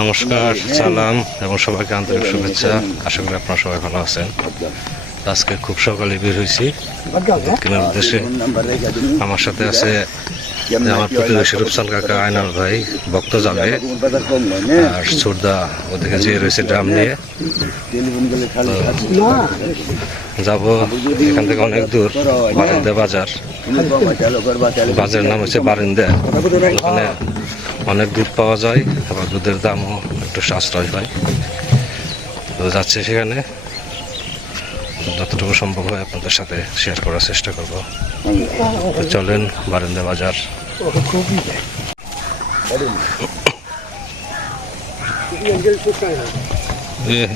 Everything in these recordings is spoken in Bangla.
নমস্কার, সালাম এবং সবাইকে আন্তরিক শুভেচ্ছা। আশা করি আপনারা সবাই ভালো আছেন। আজকে খুব সকালে বের হয়েছি। দক্ষিণের উদ্দেশ্যে আমার সাথে আছে আমার প্রতিবেশী রূপসান কাকা, আয়নাল ভাই, ভক্ত যাবে আর সুরদা। ওদিকে যে রয়েছে ড্রাম নিয়ে। যাব এখান থেকে অনেক দূর বারিন্দা বাজার। বাজারের নাম হচ্ছে বারিন্দা। ওখানে অনেক দুধ পাওয়া যায়, আবার দুধের দামও একটু সাশ্রয় হয়। তো যাচ্ছে সেখানে। যতটুকু সম্ভব হয় আপনাদের সাথে শেয়ার করার চেষ্টা করব। চলেন বারিন্দা বাজার।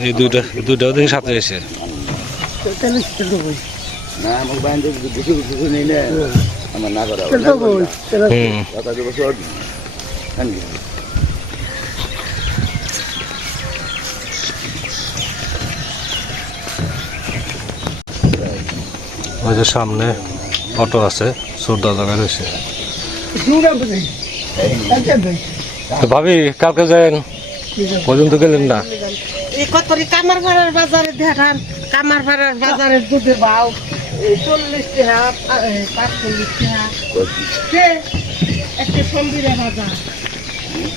এই দুটা দুইটাও দেখি সাথে এসে। না আমার ওই যে সামনে অটো আছে, সুরদা জায়গায় রয়েছে। ভাবি, কালকে যান পর্যন্ত গেলেন না? কামার বাজারে দেখান। কামার ভাড়ার বাজারের দুধের ভাও এই চল্লিশ টাকা পাঁচচল্লিশ টাকা। সে একটা সন্দিরে বাজার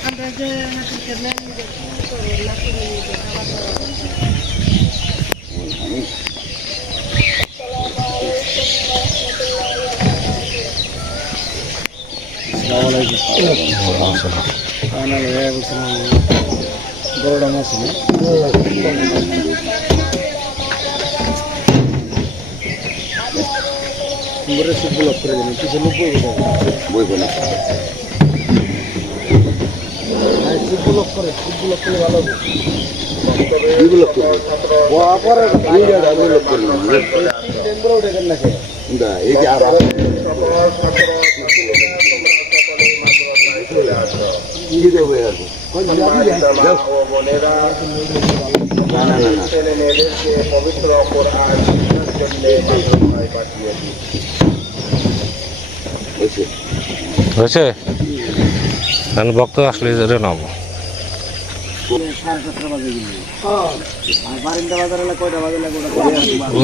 আমরা যে হাতিকে নেন যে কি করে না। করে নিয়ে যে খাওয়া দাওয়া করি। বই বলে এগুলো করবে এগুলো করবে না এই যে আর কি দেবো আর না না না না। হয়েছে। হয়েছে? তাহলে ভক্ত আসলে যেটা নামো।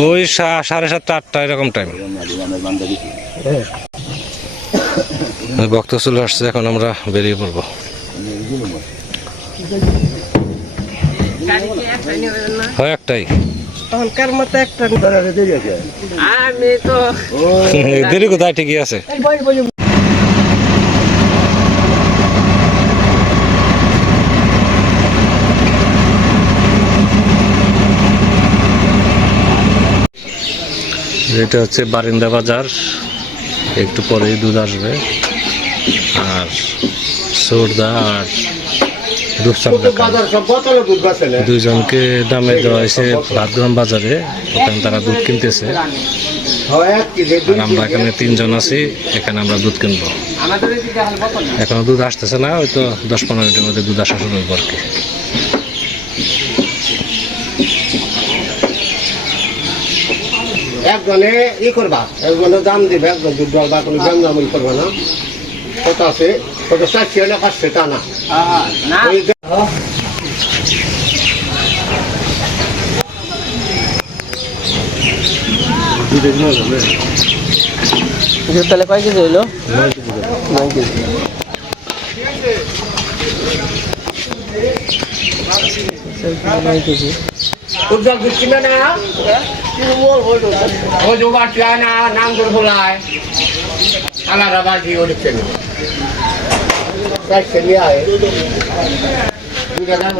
ওই সাড়ে সাতটা আটটা এরকম টাইম ভক্ত চলে আসছে এখন আমরা বেরিয়ে পড়ব। না হয় একটাই। তখনকার মতো একটা আমি তো দেরি কোথায়? ঠিকই আছে। এটা হচ্ছে বারিন্দা বাজার। একটু পরেই দুধ আসবে। আর সোরদা আর দুইজনকে দামে দেওয়া হয়েছে ভাতগ্রাম বাজারে ওখানে তারা দুধ কিনতেছে। আর আমরা এখানে তিনজন আছি এখানে আমরা দুধ কিনবো। এখনও দুধ আসতেছে না হয়তো দশ পনেরো মিনিটের মধ্যে দুধ আসা শুরু হইব আর কি। একজনে ই করবা একজনে দাম দিবে একজন দুধ বা কোনো দাম দাম ই করবা না। কত আছে। চারশে হলে পাঁচশো তা না ওই যে- তাহলে কয় কেজি হইল নয় কেজি নয় কেজি দুধ কিনে না ওই যে বাটি নাম করে বলায় আলাদা বাটি ওই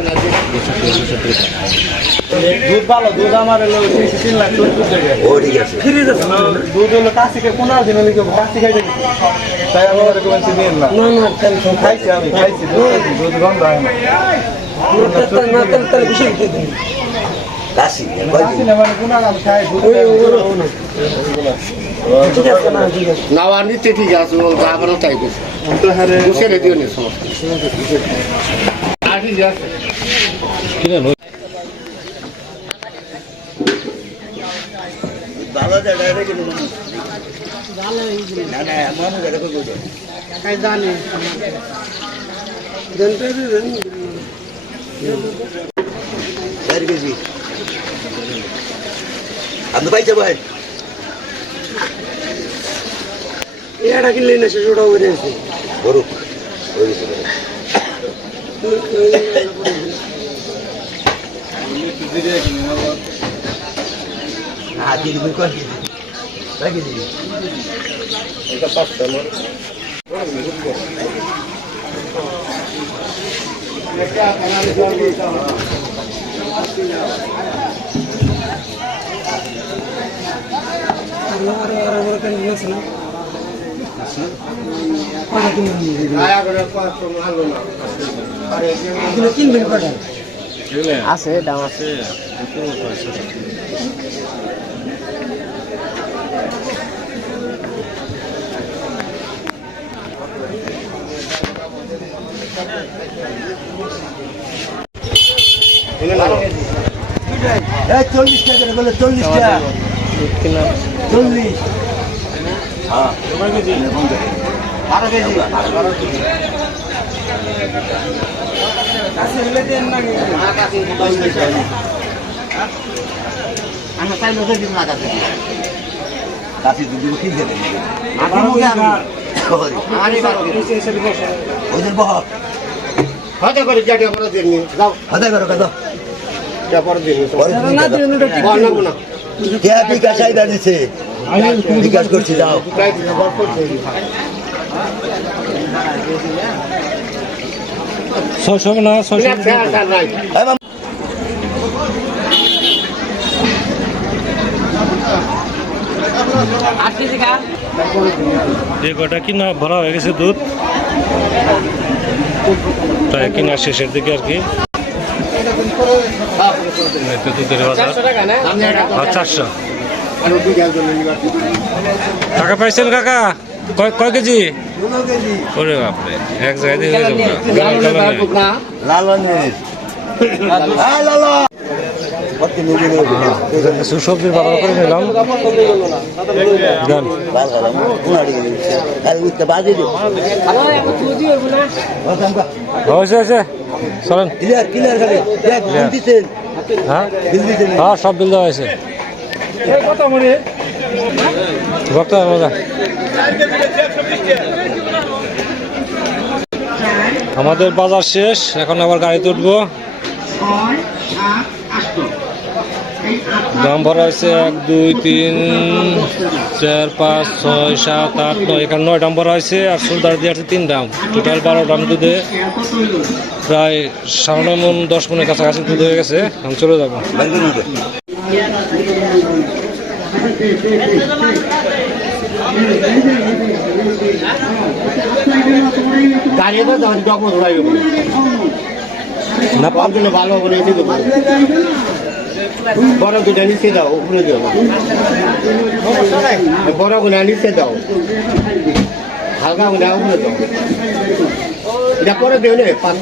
না দুধ ভালো দুধ আমার হলো তিন লাখ চল্লিশ টাকা ও ঠিক আছে দুধ হলো কাশিকে পনেরো দিন হলে কাশি গেছি তাই আমি ওরা কেমন নিয়ে খাইছি আমি খাইছি দুধ গন্ধ হয় না না মানে খাই ঠিক আছে ও তাই গেছে আছে কিনে ভালো মানুষ না না মানুষ এটা কই কই জানি চার কেজি আপনি পাইছে ভাই এটা কিনলে না সে ওটা উড়ে আছে বরুক ওই গেছে ভাই। হ্যাঁ কেজি কই কয় কেজি কয় কেজি এটা পাঁচটা আমার আছে দাম আছে। চল্লিশ টাকা বলে চল্লিশ টাকা। চল্লিশ। হ্যাঁ। বারো কেজি। আমরা চাই লোকে দিব না কাছে। কাছে দুদিন কি দেবে ওদের বহ হতে করে যেটা পরে দিন যাও। হাতে করো কাজ যা পরে দিন পরে না কে বিকাশ আইদা দিছে? বিকাশ করছি যাও প্রায় দিন বার করতে ছয়শো না ছয়শো যে কটা কিনা ভরা হয়ে গেছে দুধ? প্রায় কিনা শেষের দিকে আর কি দুধের বাজার চারশো টাকা পাইছেন কাকা? কয় কয় কেজি? ওরে বাপরে এক জায়গায় দিয়ে বাজার করে নিলাম। হয়েছে হয়েছে চলেন। হ্যাঁ? হ্যাঁ সব বিল দেওয়া হয়েছে। ভক্ত আমাদের বাজার শেষ, এখন আবার গাড়িতে উঠবো। দাম ভরা হয়েছে এক, দুই, তিন, চার, পাঁচ, ছয়, সাত, আট, নয়। এখানে নয় দাম ভরা হয়েছে, আর সুলদার দিয়ে আছে তিন দাম। টোটাল বারো দাম দুধে। প্রায় সাড়ে নয় মন, দশ মনের কাছাকাছি দুধ হয়ে গেছে আমি চলে যাব। দাঁড়িয়ে তো যখন ডবল ধরাই না পাঁচ জন্য ভালো হবে না এসে দেবো বড় গুণা নিচে দাও, উপরে দিও। বড় গুণা নিচে দাও। হালকা গুণা উপরে দাও। এটা পরে দিও নে, পাঁচ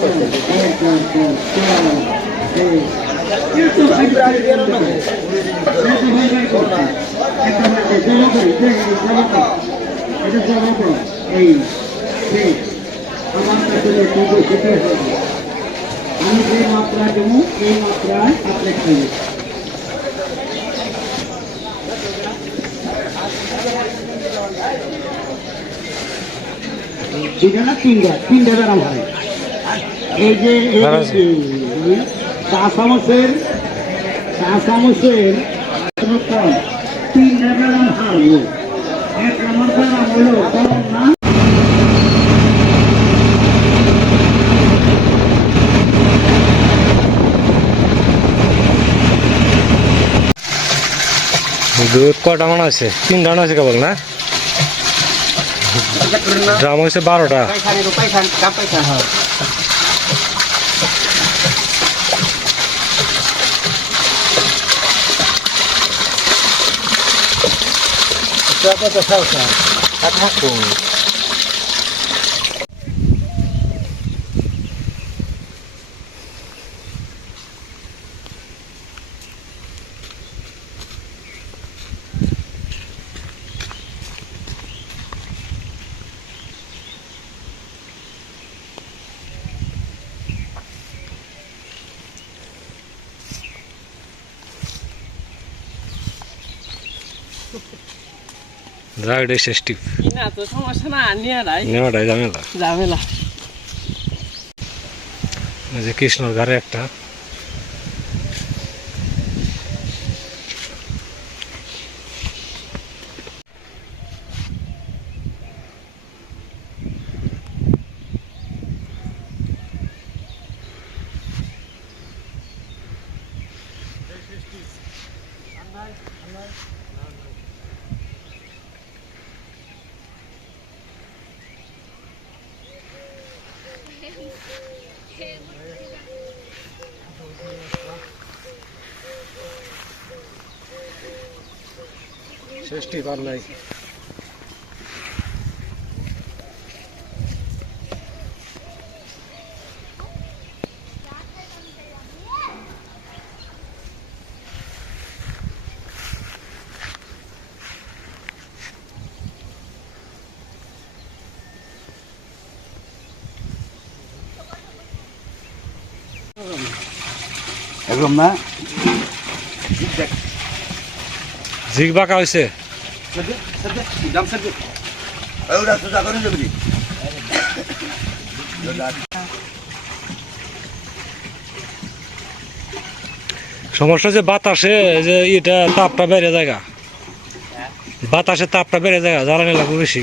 পার্সেন্ট আমি যে মাত্রা দেবো এই মাত্রায় আপনি তিনটা তিনটা হয় এই এই। যে চা চামচের চা চামচের কম তিনটা হারবো এক নম্বর হলো কম না দুধ কটা মনে আছে তিন ডান আছে কেবল না? ড্রাম হয়েছে বারোটা। berapa total kan? Tak aku. Thank you. যা এটাই শেষ টিপ। না তো সমস্যা না নিয়ে নাই। নেওয়াটাই ঝামেলা। ঝামেলা। এই যে কৃষ্ণর ঘরে একটা। শেষ টিপ আর নাই। একদম না? বাঁকা হয়েছে সমস্যা যে বাতাসে যে এটা তাপটা বেড়ে জায়গা বাতাসে তাপটা বেড়ে জায়গা জ্বালানি লাগবে বেশি।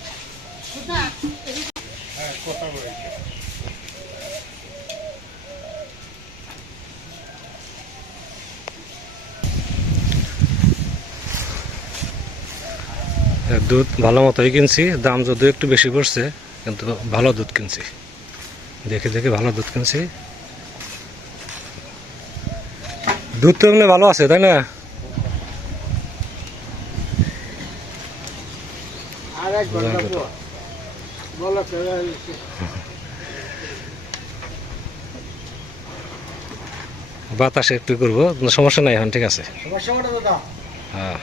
দুধ ভালো মতোই কিনছি। দাম যদিও একটু বেশি পড়ছে, কিন্তু ভালো দুধ কিনছি। দেখে দেখে ভালো দুধ কিনছি। দুধ তো এমনি ভালো আছে, তাই না? বাতাসে একটু করব কোনো সমস্যা নাই এখন ঠিক আছে। হ্যাঁ।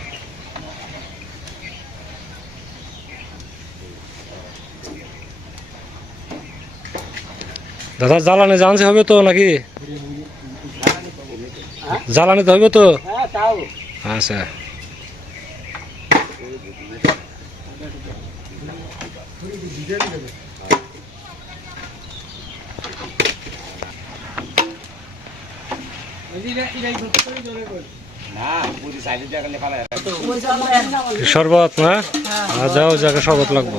দাদা জ্বালানি জানছে হবে তো নাকি? জ্বালানি তো হবে। তো আচ্ছা। শরবত না? যাও যাকে শরবত লাগবো।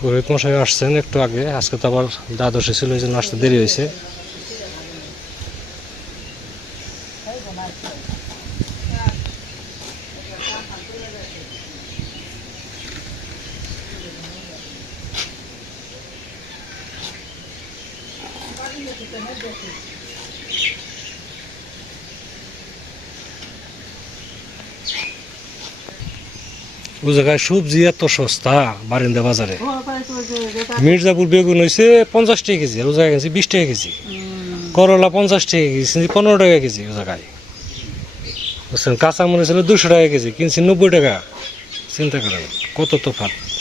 পুরোহিত মশাই আসছেন একটু আগে, আজকে তো আবার দ্বাদশে ছিল এই জন্য আসতে দেরি হয়েছে। ও জায়গায় সবজি এত সস্তা বারিন্দা বাজারে। মির্জাপুর বেগুন হয়েছে পঞ্চাশ টাকা কেজি আর ও জায়গায় গেছে বিশ টাকা কেজি। করলা পঞ্চাশ টাকা কেজি পনেরো টাকা কেজি ও জায়গায়। বুঝছেন কাঁচা মনে হলো দুশো টাকা কেজি কিনছি নব্বই টাকা। চিন্তা করেন কত তোফাত পুরোহিতের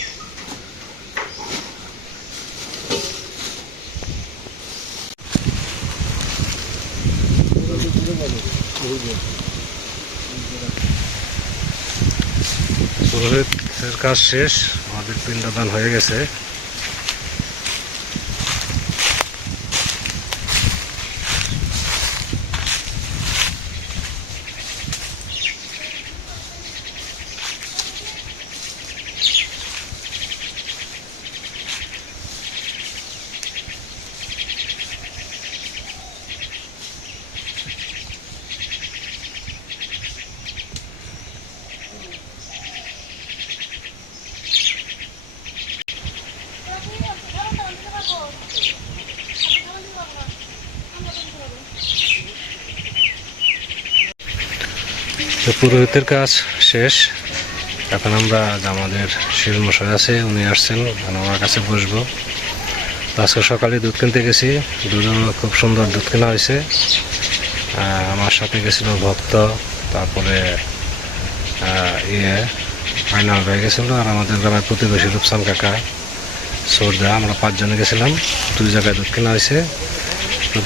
কাজ শেষ আমাদের পিণ্ডদান হয়ে গেছে। পুরোহিতের কাজ শেষ। এখন আমরা আমাদের শিল মশাই আছে, উনি আসছেন ওনার কাছে বসবো। আজকে সকালে দুধ কিনতে গেছি, দুধও খুব সুন্দর দুধ কেনা হয়েছে। আমার সাথে গেছিল ভক্ত, তারপরে ইয়ে ফাইনাল হয়ে গেছিল, আর আমাদের গ্রামের প্রতিবেশী রূপসান কাকা, সর্দা, আমরা পাঁচজনে গেছিলাম, দুই জায়গায় দুধ কেনা হয়েছে।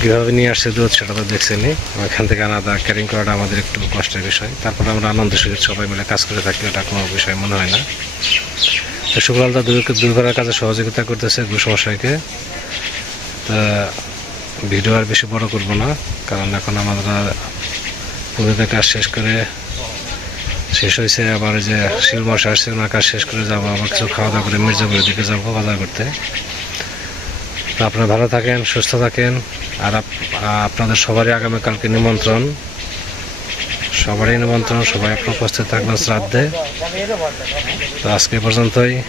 কীভাবে নিয়ে আসছে দুধ, সেটা তো দেখছেনি ওইখান থেকে আলাদা ক্যারিং করাটা আমাদের একটু কষ্টের বিষয়। তারপর আমরা আনন্দ সহিত সবাই মিলে কাজ করে থাকি, এটা কোনো বিষয় মনে হয় না। তো শুক্লালদা দূর দূর করার কাজে সহযোগিতা করতেছে ঘুষমশাইকে। তা ভিডিও আর বেশি বড় করব না, কারণ এখন আমরা পুরোদের কাজ শেষ করে শেষ হয়েছে। আবার যে শিল শিলমশা আসছে, ওনার কাজ শেষ করে যাব। আবার কিছু খাওয়া দাওয়া করে মির্জাপুরের দিকে যাব বাজার করতে। আপনারা ভালো থাকেন, সুস্থ থাকেন। আর আপ- আপনাদের সবারই আগামীকালকে নিমন্ত্রণ। সবারই নিমন্ত্রণ, সবাই আপনার উপস্থিত থাকবেন শ্রাদ্ধে। তো আজকে পর্যন্তই।